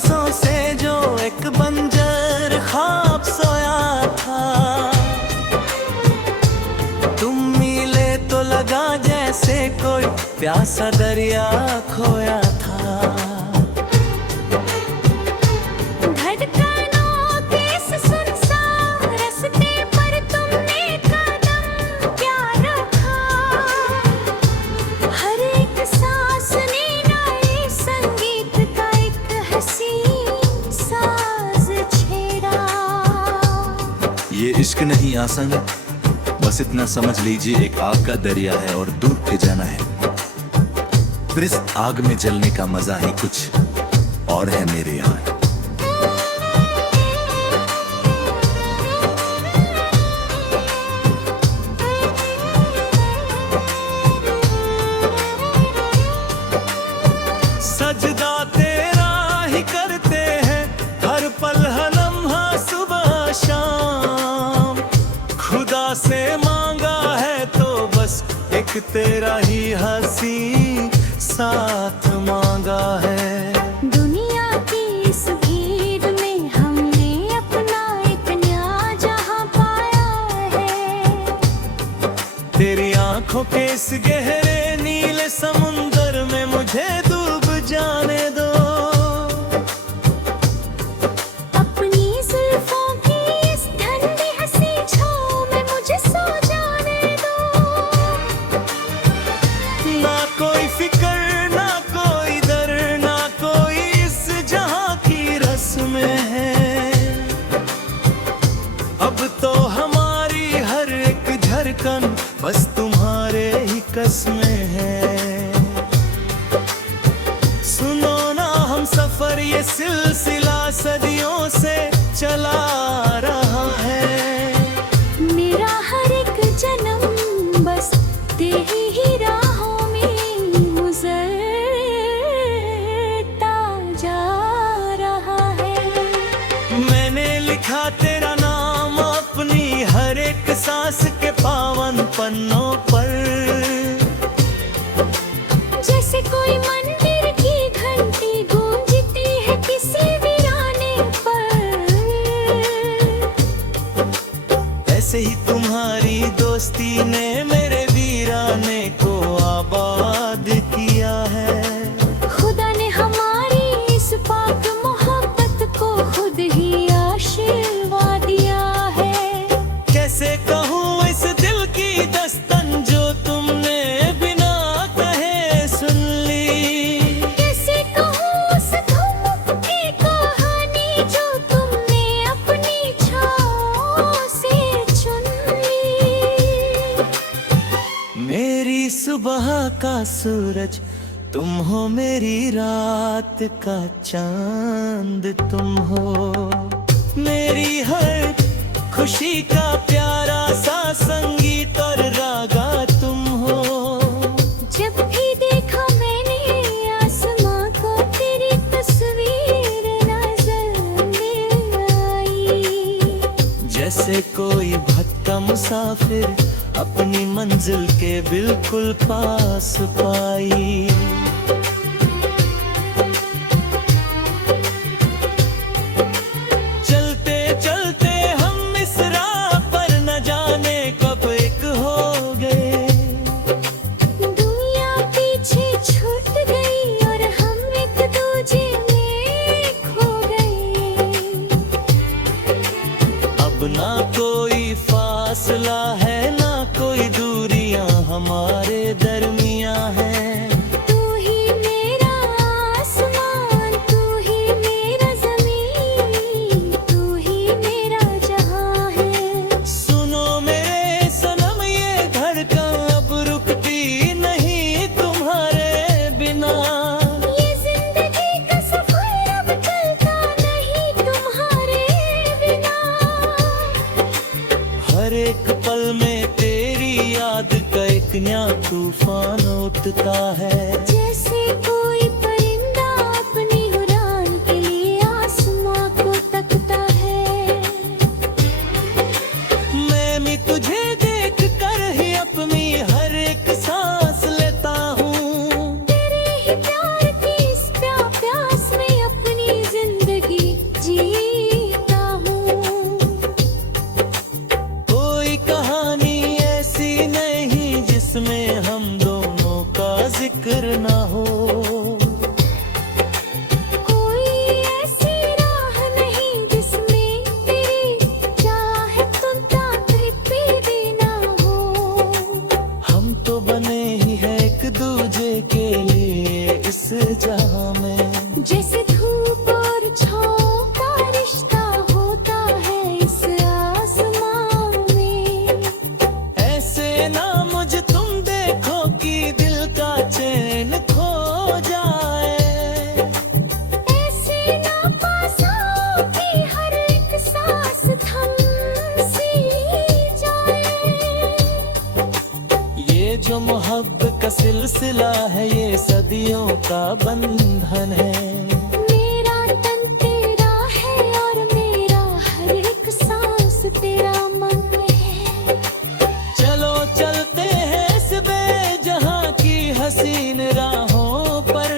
बरसों से जो एक बंजर ख्वाब सोया था, तुम मिले तो लगा जैसे कोई प्यासा दरिया खोया था। धड़कनों के सुनसान रास्ते पर तुमने कदम क्या रखा, हर एक सांस ने नए संगीत का एक हसीन साज छेड़ा। ये इश्क नहीं आसान, बस इतना समझ लीजिए एक आग का दरिया है और दूर के जाना है। फिर इस आग में जलने का मजा ही कुछ और है मेरे यार। सजदा तेरा ही करते हैं हर पल हर लम्हा सुबह शाम, खुदा से मांगा है तो बस एक तेरा ही हंसी साथ मांगा है। दुनिया की इस भीड़ में हमने अपना एक नया जहां पाया है। तेरी आंखों के इस गहरे नीले समुंदर में मुझे डूब जाने दो। अपनी जुल्फों की इस ठंडी हंसी छांव में मुझे सो जाने दो। ना कोई फिक्र ना कोई डर ना कोई इस जहां की रस्में है, अब तो हमारी हर एक धड़कन बस तुम्हारे ही कसमें है। सुनो ना हम सफर ये सिलसिला सदियों से चला रहा है। मेरा हर एक जन्म बस तेरी ही राहों में गुजरता जा रहा है। मैंने लिखा तेरा नाम अपनी हर एक सांस के पावन पन्नों पर, जैसे कोई मंदिर की घंटी गूंजती है किसी वीराने पर। ऐसे ही तुम्हारी दोस्ती ने मेरे वीराने को आबाद किया है। खुदा ने हमारी इस पाक मोहब्बत को खुद ही आशीर्वाद दिया है। कैसे कहूँ इस दिल की दस्तन जो तुमने बिना कहे सुन ली, कैसे कहूँ उस धुन की कहानी जो तुमने अपनी छाँव से चुन ली। मेरी सुबह का सूरज तुम हो, मेरी रात का चांद तुम हो, मेरी हर खुशी का प्यारा सा संगीत और रागा तुम हो। जब भी देखा मैंने आसमां को तेरी तस्वीर नजर में आई। जैसे कोई भटका मुसाफिर अपनी मंजिल के बिल्कुल पास पाई। चलते चलते हम इस राह पर न जाने कब एक हो गए। दुनिया पीछे छूट गई और हम एक दूजे में खो गए। अब ना कोई फासला है ना कोई दूरियां हमारे दरमियां हैं। तू ही मेरा आसमान, तू ही मेरा ज़मीन, तू ही मेरा जहां है। सुनो मेरे सनम ये धड़कन अब रुकती नहीं तुम्हारे बिना। ये जिंदगी का सफर अब चलता नहीं तुम्हारे बिना। हर एक पल में तेरी याद का एक नया तूफान उठता है। जैसे कोई परिंदा अपनी उड़ान के लिए आसमां को तकता है। मैं भी तुझे देख कर ही अपनी हर एक सांस लेता हूँ। तेरे ही प्यार की इस प्यास में अपनी जिंदगी मोहब्बत का सिलसिला है, ये सदियों का बंधन है। मेरा तन तेरा है और मेरा हर एक सांस तेरा मन है। चलो चलते हैं इस बेजहां की हसीन राहों पर,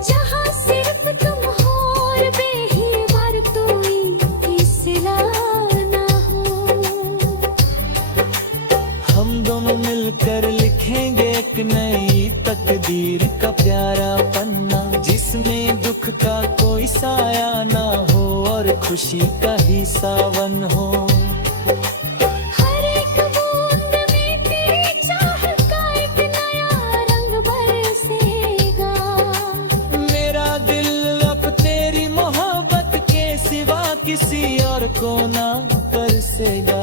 जहाँ सिर्फ तुम हो और बेहिवार कोई की सिला ना हो। हम दोनों मिलकर लिखेंगे एक नई तकदीर का प्यारा पन्ना, जिसमें दुख का कोई साया ना हो और खुशी का ही सावन हो। हर एक बूंद में तेरी चाह का एक नया रंग बरसेगा। मेरा दिल अब तेरी मोहब्बत के सिवा किसी और को ना तरसेगा।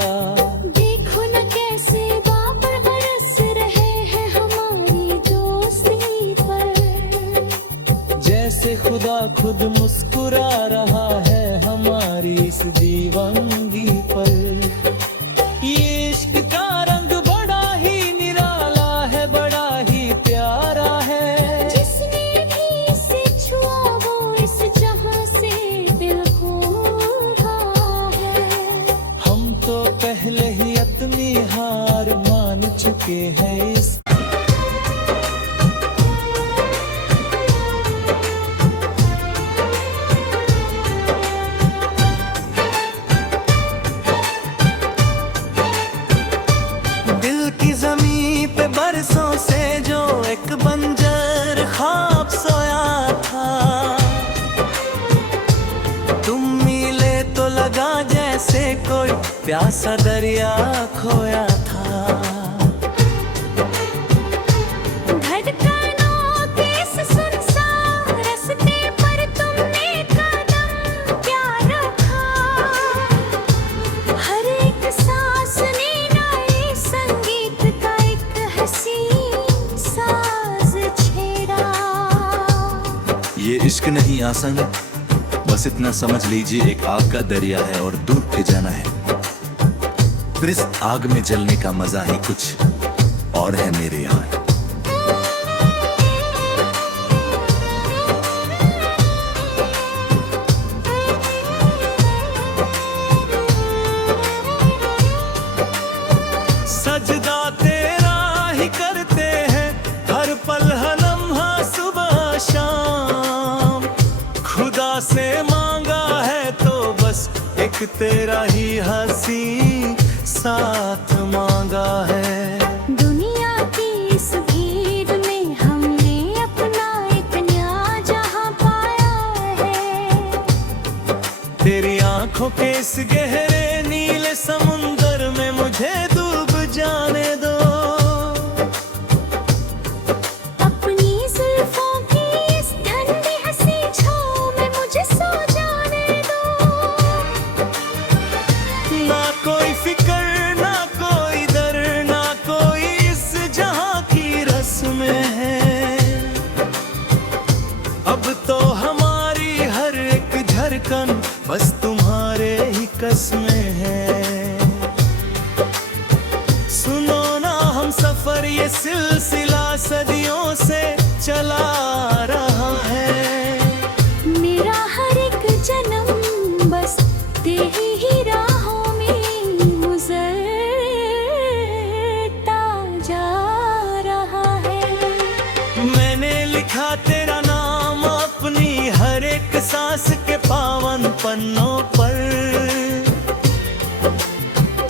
देखो न कैसे बाबर बरस रहे हैं हमारी दोस्ती पर, जैसे खुदा खुद मुस्कुरा रहा है हमारी इस दीवानगी पर। ये इश्क का रंग बड़ा ही निराला है, बड़ा ही प्यारा है। जिसने भी इसे छुआ वो इस जहां से दिल खो रहा है। हम तो पहले ही अपनी हार मान चुके हैं इस दिल की ज़मीं पे बरसों से जो एक बंजर ख्वाब सोया था। तुम मिले तो लगा जैसे कोई प्यासा दरिया खोया था। धड़कनों के इस सुनसान रास्ते पर तुमने कदम क्या रखा। हर एक सांस ने नए संगीत का एक हसीन साज छेड़ा। ये इश्क नहीं आसान, बस इतना समझ लीजिए एक आग का दरिया है और दूर के जाना है। फिर इस आग में जलने का मजा ही कुछ और है मेरे यार। सजदा तेरा ही करते हैं हर पल हर लम्हा सुबह शाम। खुदा से मांगा है तो बस एक तेरा ही हंसी साथ मांगा है। दुनिया की इस भीड़ में हमने अपना एक नया जहां पाया है। तेरी आंखों के इस गहरे नीले समुंदर में मुझे डूब जाने दो। अपनी जुल्फों की इस ठंडी हंसी छाँव में मुझे सो जाने दो। ना कोई फिक्र ना कोई डर ना कोई इस जहां की रस्में है। अब तो हमारी हर एक धड़कन बस तुम्हारे ही कसमें है। सुनो ना हम सफर ये सिलसिला सदियों से चला रहा है। मेरा हर एक जन्म बस तेरी ही राहों में गुजरता जा रहा है। मैंने लिखा तेरा नाम अपनी हर एक सांस के पावन पन्नों पर।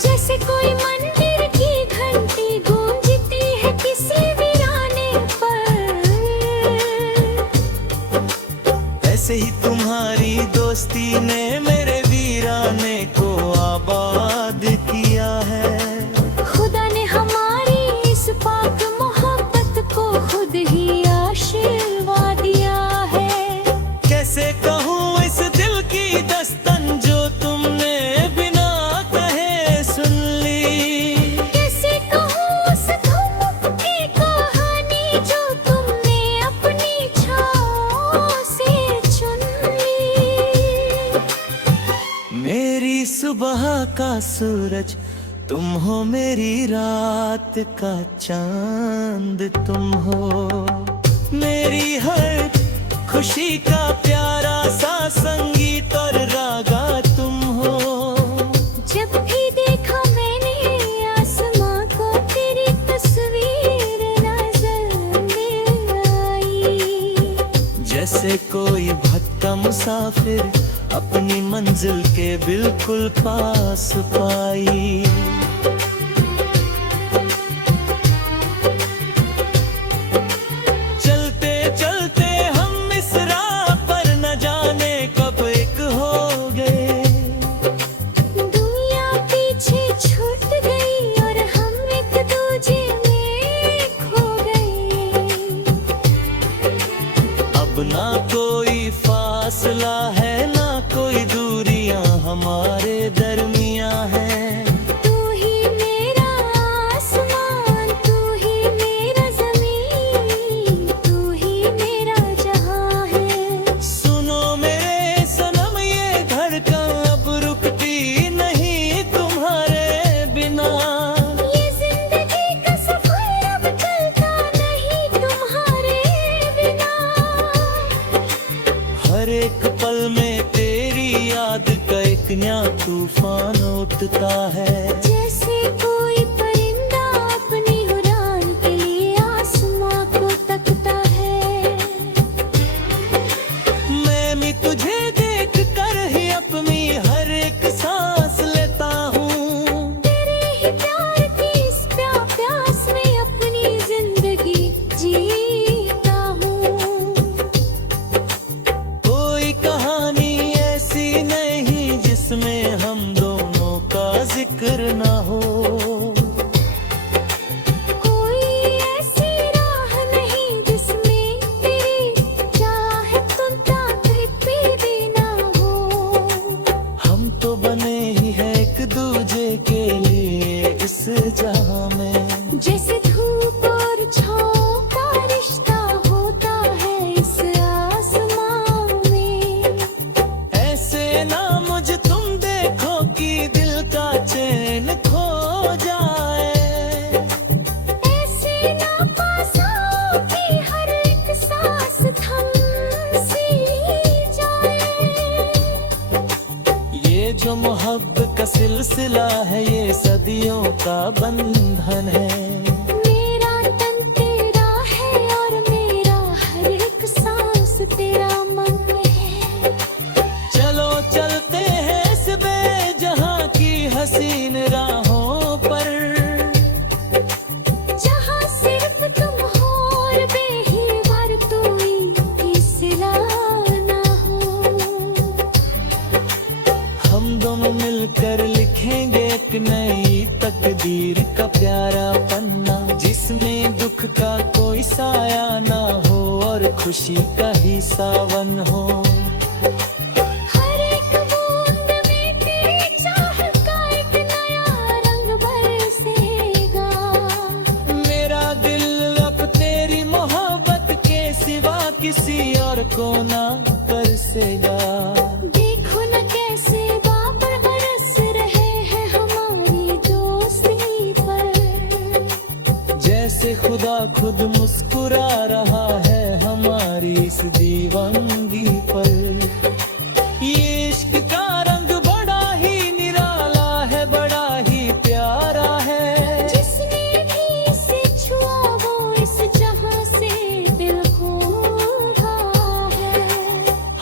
जैसे कोई मंदिर की घंटी गूंजती है किसी वीराने पर, ऐसे ही तुम्हारी दोस्ती ने मेरे वीराने को आबाद किया है। खुदा ने हमारी इस पाक मोहब्बत को खुद ही आशीर्वाद दिया है। कैसे कहूँ इस दिल की दस्तन जो तुमने बिना कहे सुन ली। कैसे कहूँ उस धुन की कहानी जो तुमने अपनी छाँव से चुन ली। मेरी सुबह का सूरज तुम हो मेरी रात का चांद, तुम हो मेरी हर खुशी का प्यारा सा संगीत और रागा तुम हो। जब भी देखा मैंने आसमां को तेरी तस्वीर नजर में आई। जैसे कोई भटका मुसाफिर अपनी मंजिल के बिल्कुल पास पाई। चलते चलते हम इस राह पर न जाने कब एक हो गए। दुनिया पीछे छूट गई और हम एक दूजे में खो गए। अब ना कोई फासला है, ना कोई दूरियां हमारे दरमियां हैं। तू ही मेरा आसमान, तू ही मेरा ज़मीन, तू ही मेरा जहां है। सुनो मेरे सनम ये धड़कन अब रुकती नहीं तुम्हारे बिना। ये जिंदगी का सफर अब चलता नहीं तुम्हारे बिना। हर एक पल में तेरी याद का एक नया तूफान उठता है। जैसे कोई परिंदा अपनी उड़ान के लिए आसमां को तकता है। मैं भी तुझे देख कर ही अपनी हर एक सांस लेता हूँ। तेरे ही प्यार की इस प्यास में अपनी जिंदगी जीता हूँ। कोई कहानी ऐसी नहीं जिसमें हम दोनों का जिक्र ना हो। कोई ऐसी राह नहीं जिसमें तेरी चाहत कहीं भी ना हो। हम तो बने ही है एक दूजे के लिए इस जहां में। जैसे धूप और छाँव का रिश्ता होता है इस आसमां में। ऐसे ना मुझ तुम देखो कि दिल का चैन खो जाए। ऐसे ना पास आओ कि हर एक सांस थम सी जाए। ये जो मोहब्बत का सिलसिला है ये सदियों का बंधन है। मेरा तन तेरा है और मेरा हर एक सांस तेरा मन है। चलो चलते हैं इस बेजहां की हसीन राहों पर। जहाँ सिर्फ तुम हो और बेहिवार कोई सिला ना हो। हम दोनों मिलकर लिखेंगे एक नई तकदीर का प्यारा पन्ना, जिसमें दुख का कोई साया ना हो और खुशी का ही सावन हो। हर एक बूंद में तेरी चाहत का एक नया रंग बरसेगा। मेरा दिल अब तेरी मोहब्बत के सिवा किसी और को ना तरसेगा। देखो न कैसे बाबर बरस रहे हैं हमारी दोस्ती पर। जैसे खुदा खुद मुस्कुरा रहा है हमारी इस दीवानगी पर। ये इश्क का रंग बड़ा ही निराला है, बड़ा ही प्यारा है। जिसने भी इसे छुआ वो इस जहां से दिल खो रहा है।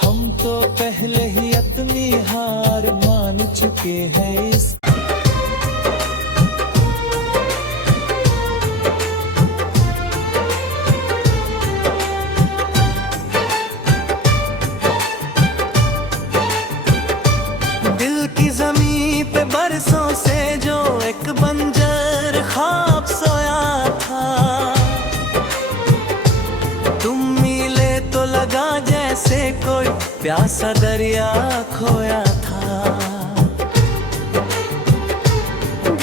हम तो पहले ही अपनी हार मान चुके हैं इस दिल की जमीन पे बरसों से जो एक बंजर ख्वाब सोया था। तुम मिले तो लगा जैसे कोई प्यासा दरिया खोया था।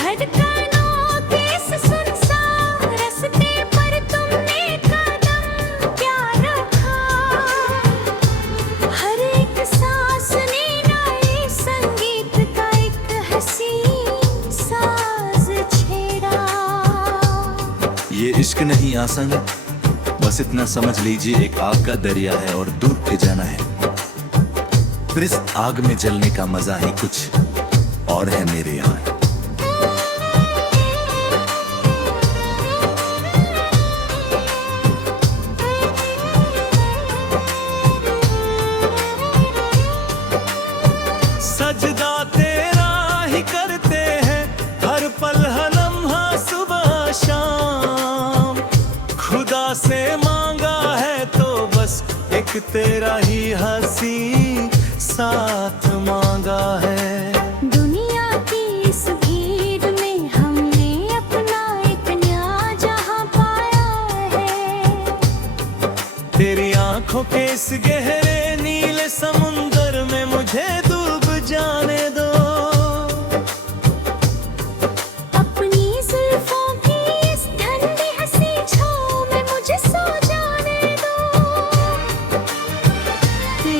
धड़कनों के इस सुनसान रास्ते पर तुमने कदम क्या रखा। हर एक सांस ने नए संगीत का एक हसीन सा नहीं आसान, बस इतना समझ लीजिए एक आग का दरिया है और दूर के जाना है। फिर इस आग में जलने का मजा ही कुछ और है मेरे यार। सजदा तेरा ही करते हैं हर पल हर लम्हा सुबह शाम। खुदा से मांगा है तो बस एक तेरा ही हंसी साथ मांगा है। दुनिया की इस भीड़ में हमने अपना एक नया जहां पाया है। तेरी आंखों के इस गहरे नीले समुंदर में मुझे डूब जाने दो। अपनी जुल्फों की इस ठंडी हंसी छांव में मुझे सो जाने दो।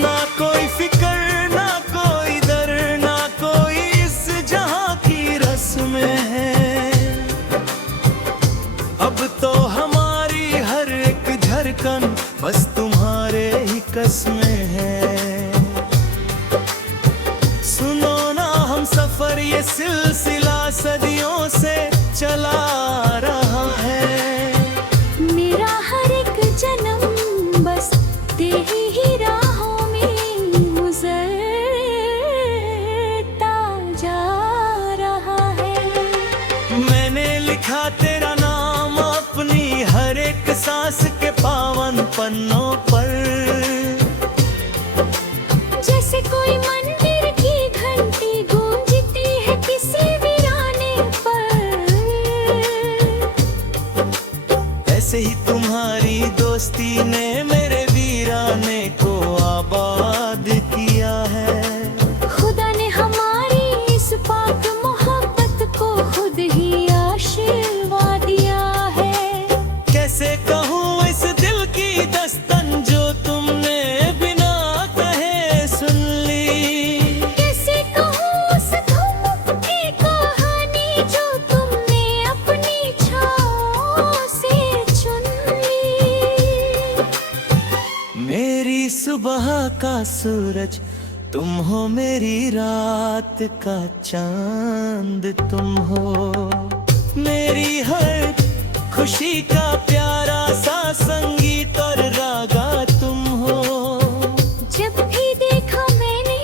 ना कोई फिक्र ना कोई डर ना कोई इस जहां की रस्में है। अब तो हमारी हर एक धड़कन बस तुम्हारे ही कसमें है। सुनो ना हम सफर ये सिलसिला सदियों से चला रहा है। मेरा हर एक जन्म बस तेरी ही राहों में गुजरता जा रहा है। मैंने लिखा तेरा नाम अपनी हर एक सांस के पावन पन्नों पर। जैसे कोई मंदिर की घंटी गूंजती है किसी वीराने पर। ऐसे ही तुम्हारी दोस्ती ने मेरे वीराने को आबाद किया है। खुदा ने हमारी इस पाक मोहब्बत को खुद ही आशीर्वाद दिया है। कैसे कहूँ इस दिल की दस्तन जो तुमने बिना कहे सुन ली। कैसे कहूँ उस धुक की कहानी जो तुमने अपनी छाँव से चुन ली। मेरी सुबह का सूरज तुम हो, मेरी रात का चांद तुम हो। मेरी हर खुशी का प्यारा सा संगीत और रागा तुम हो। जब भी देखा मैंने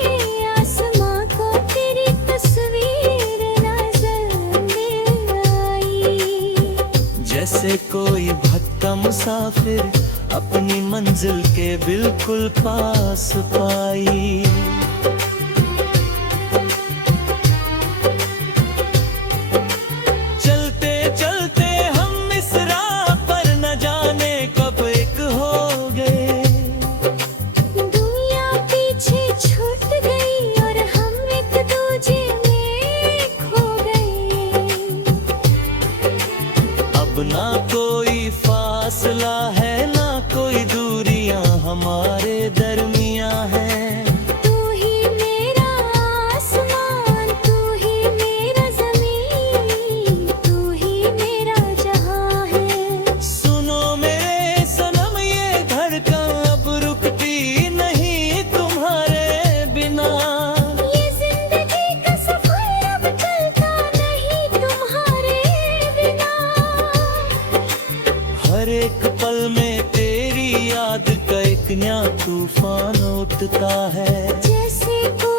आसमां को तेरी तस्वीर नजर में आई। जैसे कोई भटका मुसाफिर अपनी मंजिल के बिल्कुल पास पाई। चलते चलते हम इस राह पर न जाने कब एक हो गए। दुनिया पीछे छूट गई और हम एक दूजे में खो गए। अब ना कोई फासला है ना कोई दूरियां हमारे दरमियां हैं। तू ही मेरा आसमान, तू ही मेरा ज़मीन, तू ही मेरा जहां है। सुनो मेरे सनम ये धड़कन अब रुकती नहीं तुम्हारे बिना। ये जिंदगी का सफर अब चलता नहीं तुम्हारे बिना। हर एक पल में तेरी याद का एक नया तूफान उठता है। जैसे कोई